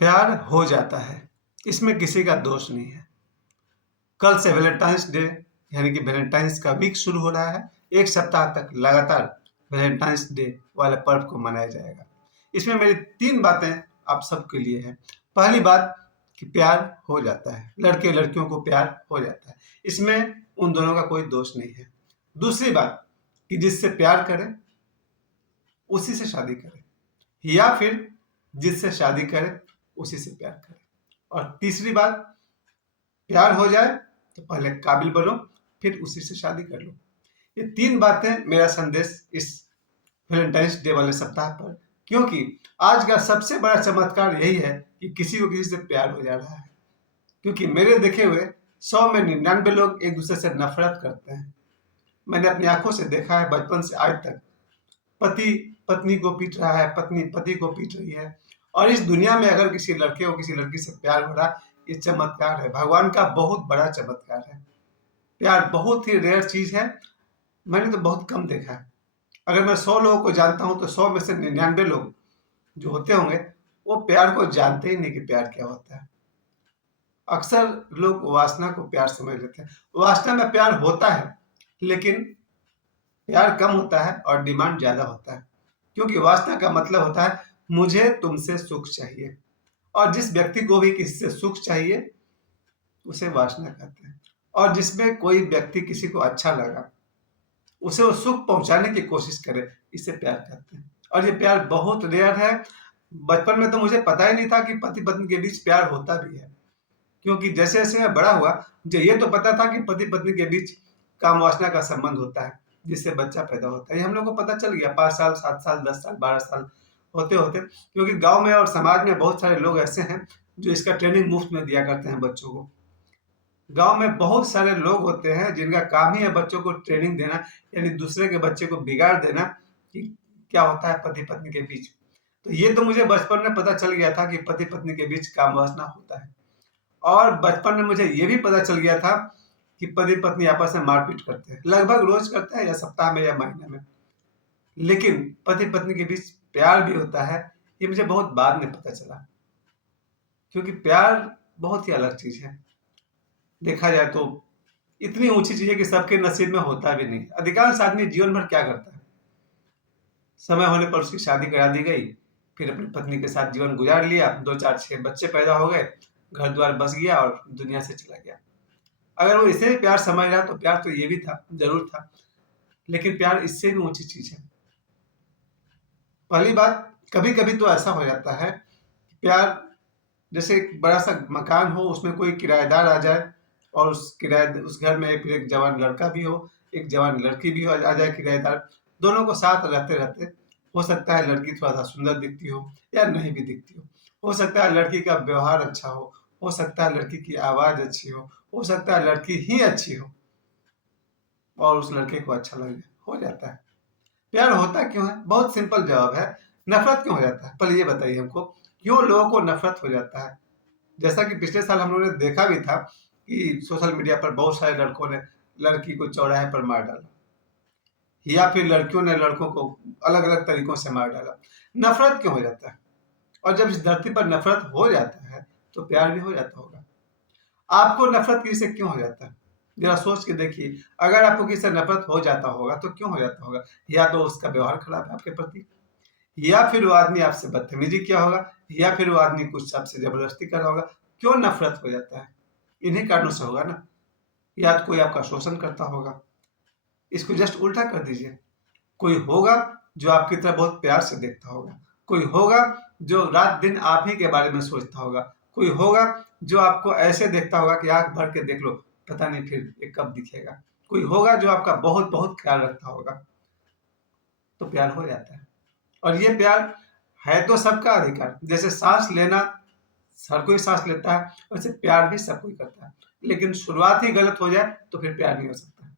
प्यार हो जाता है, इसमें किसी का दोष नहीं है। कल से वैलेंटाइंस डे यानी कि वैलेंटाइंस का वीक शुरू हो रहा है। एक सप्ताह तक लगातार वैलेंटाइंस डे वाले पर्व को मनाया जाएगा। इसमें मेरी 3 बातें आप सबके लिए हैं। पहली बात कि प्यार हो जाता है, लड़के लड़कियों को प्यार हो जाता है, इसमें उन दोनों का कोई दोष नहीं है। दूसरी बात कि जिससे प्यार करें उसी से शादी करें, या फिर जिससे शादी करें उसी से प्यार करें। और तीसरी बात, प्यार हो जाए तो पहले काबिल बनो, फिर उसी से शादी कर लो। ये 3 बातें मेरा संदेश इस वैलेंटाइंस डे वाले सप्ताह पर, क्योंकि आज का सबसे बड़ा चमत्कार यही है कि किसी को किसी से प्यार हो जा रहा है। क्योंकि मेरे देखे हुए 100 में 99 लोग एक दूसरे से नफरत करते हैं। मैंने अपनी आंखों से देखा है, बचपन से आज तक पति पत्नी को पीट रहा है, पत्नी पति को पीट रही है। और इस दुनिया में अगर किसी लड़के को किसी लड़की से प्यार हो रहा, ये चमत्कार है, भगवान का बहुत बड़ा चमत्कार है। प्यार बहुत ही रेयर चीज है, मैंने तो बहुत कम देखा है। अगर मैं 100 लोगों को जानता हूं तो 100 में से 99 लोग जो होते होंगे वो प्यार को जानते ही नहीं कि प्यार क्या होता है। अक्सर लोग वासना को प्यार समझ लेते हैं। वासना में प्यार होता है, लेकिन प्यार कम होता है और डिमांड ज्यादा होता है। क्योंकि वासना का मतलब होता है मुझे तुमसे सुख चाहिए, और जिस व्यक्ति को भी किसी से सुख चाहिए उसे वासना कहते हैं। और जिसमें कोई व्यक्ति किसी को अच्छा लगा, उसे वो सुख पहुंचाने की कोशिश करे, इसे प्यार कहते हैं। और ये प्यार बहुत रेयर है। बचपन में तो मुझे पता ही नहीं था कि पति पत्नी के बीच प्यार होता भी है। क्योंकि जैसे जैसे मैं बड़ा हुआ, मुझे ये तो पता था कि पति पत्नी के बीच काम वासना का संबंध होता है, जिससे बच्चा पैदा होता है। ये हम लोग को पता चल गया 5 साल, 7 साल, 10 साल, 12 साल होते होते। क्योंकि गांव में और समाज में बहुत सारे लोग ऐसे हैं जो इसका ट्रेनिंग मुफ्त में दिया करते हैं बच्चों को। गांव में बहुत सारे लोग होते हैं जिनका काम ही है बच्चों को ट्रेनिंग देना, यानी दूसरे के बच्चे को बिगाड़ देना कि क्या होता है पति पत्नी के बीच। तो ये तो मुझे बचपन में पता चल गया था कि पति पत्नी के बीच काम वासना होता है। और बचपन में मुझे ये भी पता चल गया था कि पति पत्नी आपस में मारपीट करते हैं, लगभग रोज करते हैं, या सप्ताह में या महीने में। लेकिन पति पत्नी के बीच प्यार भी होता है, ये मुझे बहुत बाद में पता चला। क्योंकि प्यार बहुत ही अलग चीज है। देखा जाए तो इतनी ऊंची चीज है कि सबके नसीब में होता भी नहीं। अधिकांश आदमी जीवन भर क्या करता है, समय होने पर उसकी शादी करा दी गई, फिर अपनी पत्नी के साथ जीवन गुजार लिया, 2 4 6 बच्चे पैदा हो गए, घर द्वार बस गया और दुनिया से चला गया। अगर वो इसे भी प्यार समझ रहा तो प्यार तो ये भी था, जरूर था। लेकिन प्यार इससे भी ऊंची चीज है। पहली बात, कभी कभी तो ऐसा हो जाता है प्यार, जैसे एक बड़ा सा मकान हो, उसमें कोई किराएदार आ जाए और उस घर में फिर एक जवान लड़का भी हो, एक जवान लड़की भी आ जाए किराएदार। दोनों को साथ रहते रहते, हो सकता है लड़की थोड़ा सा सुंदर दिखती हो या नहीं भी दिखती हो सकता है लड़की का व्यवहार अच्छा हो सकता है लड़की की आवाज अच्छी हो सकता है लड़की ही अच्छी हो और उस लड़के को अच्छा लगे, हो जाता है। प्यार होता क्यों है? बहुत सिंपल जवाब है, नफरत क्यों हो जाता है? पहले ये बताइए हमको, क्यों लोगों को नफरत हो जाता है? जैसा कि पिछले साल हम लोगों ने देखा भी था कि सोशल मीडिया पर बहुत सारे लड़कों ने लड़की को चौराहे पर मार डाला, या फिर लड़कियों ने लड़कों को अलग अलग तरीकों से मार डाला। नफरत क्यों हो जाता है? और जब इस धरती पर नफरत हो जाता है तो प्यार भी हो जाता होगा। आपको नफरत किसी से क्यों हो जाता है? जरा सोच के देखिए, अगर आपको किसी से नफरत हो जाता होगा तो क्यों हो जाता होगा? या तो उसका व्यवहार खराब है आपके प्रति, या फिर वो आदमी आपसे बदतमीजी किया होगा, या फिर वो आदमी कुछ आपसे जबरदस्ती कर रहा होगा। क्यों नफरत हो जाता है? इन्हीं कारणों से होगा ना। या तो कोई आपका शोषण करता होगा। इसको जस्ट उल्टा कर दीजिए, कोई होगा जो आपकी तरह बहुत प्यार से देखता होगा, कोई होगा जो रात दिन आप ही के बारे में सोचता होगा, कोई होगा जो आपको ऐसे देखता होगा कि आंख भर के देख लो, पता नहीं फिर ये कब दिखेगा, कोई होगा जो आपका बहुत बहुत ख्याल रखता होगा। तो प्यार हो जाता है। और ये प्यार है तो सबका अधिकार। जैसे सांस लेना हर कोई सांस लेता है, वैसे प्यार भी सब कोई करता है। लेकिन शुरुआत ही गलत हो जाए तो फिर प्यार नहीं हो सकता।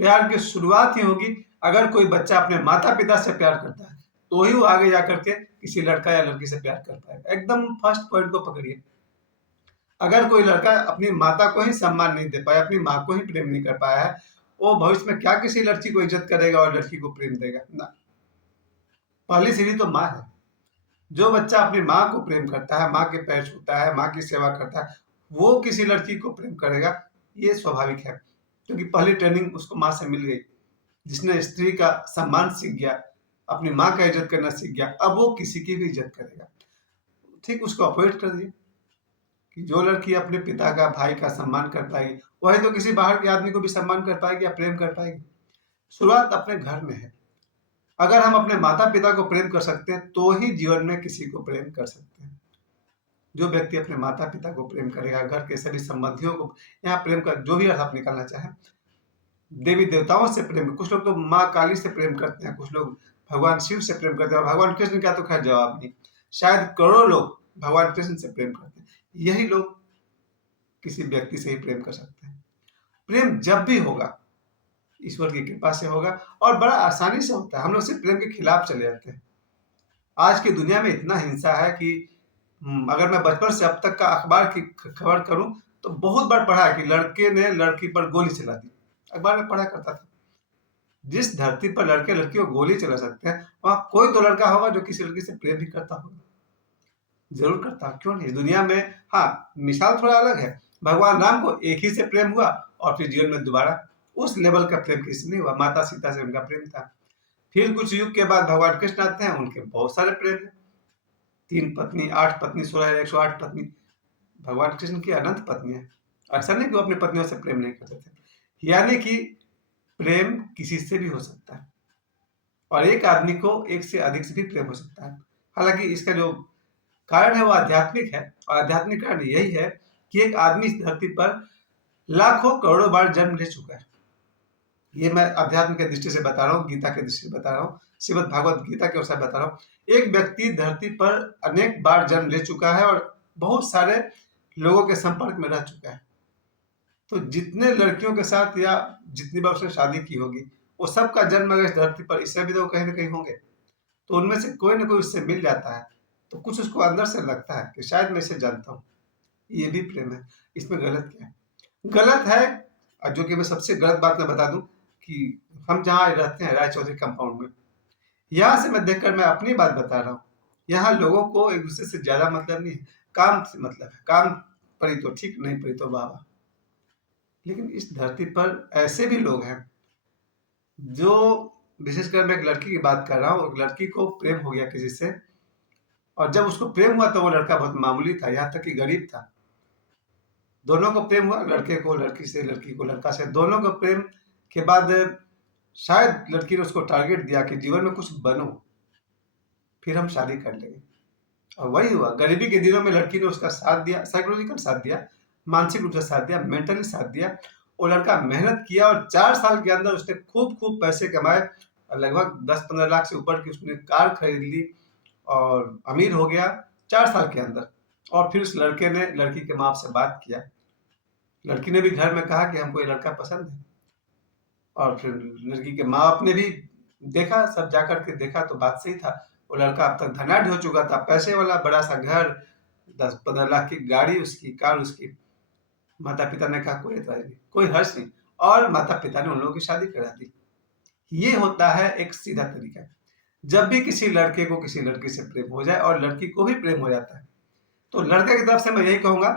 प्यार की शुरुआत ही होगी अगर कोई बच्चा अपने माता पिता से प्यार करता है, तो ही वो आगे जाकर के किसी लड़का या लड़की से प्यार कर पाएगा। एकदम फर्स्ट पॉइंट को पकड़िए। अगर कोई लड़का अपनी माता को ही सम्मान नहीं दे पाया, अपनी माँ को ही प्रेम नहीं कर पाया है, वो भविष्य में क्या किसी लड़की को इज्जत करेगा और लड़की को प्रेम देगा? ना। पहली सीढ़ी तो माँ है। जो बच्चा अपनी माँ को प्रेम करता है, माँ के पैर छूता है, माँ की सेवा करता है, वो किसी लड़की को प्रेम करेगा, ये स्वाभाविक है। क्योंकि पहली ट्रेनिंग उसको माँ से मिल गई। जिसने स्त्री का सम्मान सीख गया, अपनी माँ का इज्जत करना सीख गया, अब वो किसी की भी इज्जत करेगा। ठीक उसको अवॉइड कर दिया कि जो लड़की अपने पिता का, भाई का सम्मान कर पाएगी, वही तो किसी बाहर के आदमी को भी सम्मान कर पाएगी या प्रेम कर पाएगी। शुरुआत अपने घर में है। अगर हम अपने माता पिता को प्रेम कर सकते हैं तो ही जीवन में किसी को प्रेम कर सकते हैं। जो व्यक्ति अपने माता पिता को प्रेम करेगा, घर के सभी संबंधियों को, यहाँ प्रेम का जो भी अर्थ आप निकालना चाहें, देवी देवताओं से प्रेम, कुछ लोग तो माँ काली से प्रेम करते हैं, कुछ लोग भगवान शिव से प्रेम करते हैं, भगवान कृष्ण का तो खैर जवाब नहीं। शायद करोड़ों लोग भगवान कृष्ण से प्रेम करते हैं। यही लोग किसी व्यक्ति से ही प्रेम कर सकते हैं। प्रेम जब भी होगा ईश्वर की कृपा से होगा और बड़ा आसानी से होता है। हम लोग सिर्फ प्रेम के खिलाफ चले जाते हैं। आज की दुनिया में इतना हिंसा है कि अगर मैं बचपन से अब तक का अखबार की खबर करूं तो बहुत बार पढ़ा है कि लड़के ने लड़की पर गोली चला दी। अखबार में पढ़ा करता था। जिस धरती पर लड़के लड़कियों को गोली चला सकते हैं, वहां कोई तो लड़का होगा जो किसी लड़की से प्रेम भी करता होगा। जरूर करता, क्यों नहीं। दुनिया में हाँ, मिसाल थोड़ा अलग है। भगवान राम को एक ही से प्रेम हुआ और फिर जीवन में दोबारा उस लेवल का प्रेम किसी नहीं हुआ। माता सीता से उनका प्रेम था। फिर कुछ युग के बाद भगवान कृष्ण आते हैं, उनके बहुत सारे प्रेम है। 3 पत्नी, 8 पत्नी, 16, 108 पत्नी। भगवान कृष्ण की अनंत पत्नी है। ऐसा नहीं कि वो अपनी पत्नियों से प्रेम नहीं करते थे। यानी कि प्रेम किसी से भी हो सकता है और एक आदमी को एक से अधिक से भी प्रेम हो सकता है। हालांकि इसका जो कारण है वो आध्यात्मिक है और आध्यात्मिक कारण यही है कि एक आदमी इस धरती पर लाखों करोड़ों बार जन्म ले चुका है। ये मैं अध्यात्म की दृष्टि से बता रहा हूँ, गीता की दृष्टि से बता रहा हूँ, श्रीमद् भागवत गीता के अनुसार बता रहा हूँ। एक व्यक्ति धरती पर अनेक बार जन्म ले चुका है और बहुत सारे लोगों के संपर्क में रह चुका है। तो जितने लड़कियों के साथ या जितनी बार उसने शादी की होगी, वो सबका जन्म अगर इस धरती पर, इससे भी तो कहीं ना कहीं होंगे, तो उनमें से कोई ना कोई उससे मिल जाता है। तो कुछ उसको अंदर से लगता है कि शायद मैं इसे जानता हूँ। ये भी प्रेम है। इसमें गलत क्या है? गलत है, और जो कि मैं सबसे गलत बात मैं बता दूं, कि हम जहाँ रहते हैं राय चौधरी कंपाउंड में, यहाँ से मैं देखकर मैं अपनी बात बता रहा हूँ। यहाँ लोगों को एक दूसरे से ज्यादा मतलब नहीं है, काम से मतलब है। काम पड़ी तो ठीक, नहीं पड़ी तो वाह। लेकिन इस धरती पर ऐसे भी लोग हैं जो, विशेषकर मैं एक लड़की की बात कर रहा हूँ, एक लड़की को प्रेम हो गया किसी से, और जब उसको प्रेम हुआ तो वो लड़का बहुत मामूली था, यहाँ तक कि गरीब था। दोनों को प्रेम हुआ, लड़के को लड़की से, लड़की को लड़का से। दोनों को प्रेम के बाद शायद लड़की ने उसको टारगेट दिया कि जीवन में कुछ बनो, फिर हम शादी कर लेंगे। और वही हुआ। गरीबी के दिनों में लड़की ने उसका साथ दिया, साइकोलॉजिकल साथ दिया, मानसिक रूप से साथ दिया, मेंटली साथ दिया। वो लड़का मेहनत किया और 4 साल के अंदर उसने खूब खूब पैसे कमाए और लगभग 10-15 लाख से ऊपर की उसने कार खरीद ली और अमीर हो गया 4 साल के अंदर। और फिर उस लड़के ने लड़की के माँ बाप से बात किया। लड़की ने भी घर में कहा कि हमको ये लड़का पसंद है। और फिर लड़की के माँ बाप ने भी देखा, सब जाकर के देखा तो बात सही था। वो लड़का अब तक धनाढ़ हो चुका था, पैसे वाला, बड़ा सा घर, 10-15 लाख की गाड़ी उसकी, कार उसकी। माता पिता ने कहा कोई एतराज नहीं, कोई हर्ष नहीं, और माता पिता ने उन लोगों की शादी करा दी। ये होता है एक सीधा तरीका। जब भी किसी लड़के को किसी लड़की से प्रेम हो जाए और लड़की को भी प्रेम हो जाता है, तो लड़के की तरफ से मैं यही कहूंगा,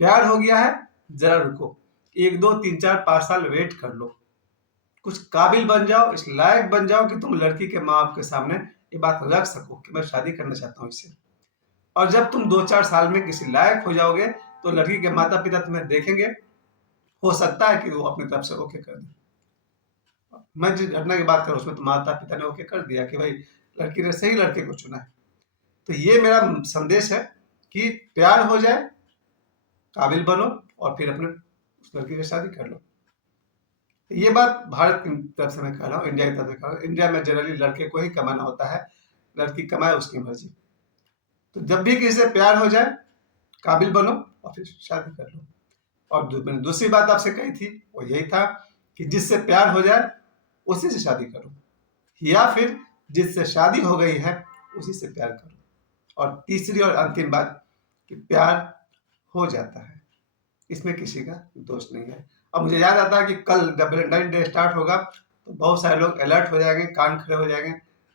प्यार हो गया है, जरा रुको, 1, 2, 3, 4, 5 साल वेट कर लो। कुछ काबिल बन जाओ, इस लायक बन जाओ कि तुम लड़की के माँ बाप के सामने ये बात रख सको कि मैं शादी करना चाहता हूँ इससे। और जब तुम 2-4 साल में किसी लायक हो जाओगे तो लड़की के माता पिता तुम्हें देखेंगे, हो सकता है कि वो अपनी तरफ से ओके कर दे। मैं जिस घटना की बात करूँ उसमें तो माता पिता ने ओके कर दिया कि भाई लड़की ने सही लड़के को चुना है। तो ये मेरा संदेश है कि प्यार हो जाए, काबिल बनो और फिर अपने उस लड़की से शादी कर लो। ये बात भारत की तरफ से मैं कह रहा हूँ, इंडिया की तरफ से कह रहा हूँ। इंडिया में जनरली लड़के को ही कमाना होता है, लड़की कमाए उसकी मर्जी। तो जब भी किसी से प्यार हो जाए, काबिल बनो और फिर शादी कर लो। और मैंने दूसरी बात आपसे कही थी वो यही था कि जिससे प्यार हो जाए उसी से शादी करो, या फिर जिससे शादी हो गई है उसी से प्यार करो। और तीसरी और अंतिम बात कि प्यार हो जाता है, इसमें किसी का दोष नहीं है। अब मुझे याद आता है कि कल जब वैलेंटाइन डे स्टार्ट होगा तो बहुत सारे लोग अलर्ट हो जाएंगे, कान खड़े हो जाएंगे।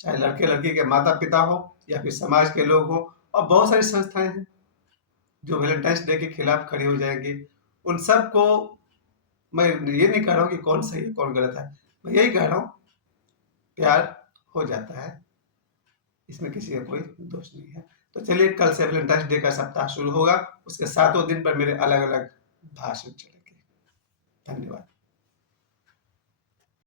चाहे लड़के लड़की के माता पिता हो या फिर समाज के लोग हो, और बहुत सारी संस्थाएं हैं जो वैलेंटाइंस डे के खिलाफ खड़ी हो जाएंगी। उन सबको मैं ये नहीं कह रहा हूँ कि कौन सही है कौन गलत है, मैं यही कह रहा हूँ प्यार हो जाता है, इसमें किसी का कोई दोष नहीं है। तो चलिए, कल से वैलेंटाइंस डे का सप्ताह शुरू होगा, उसके 7 दिन पर मेरे अलग अलग भाषण चलेंगे। धन्यवाद।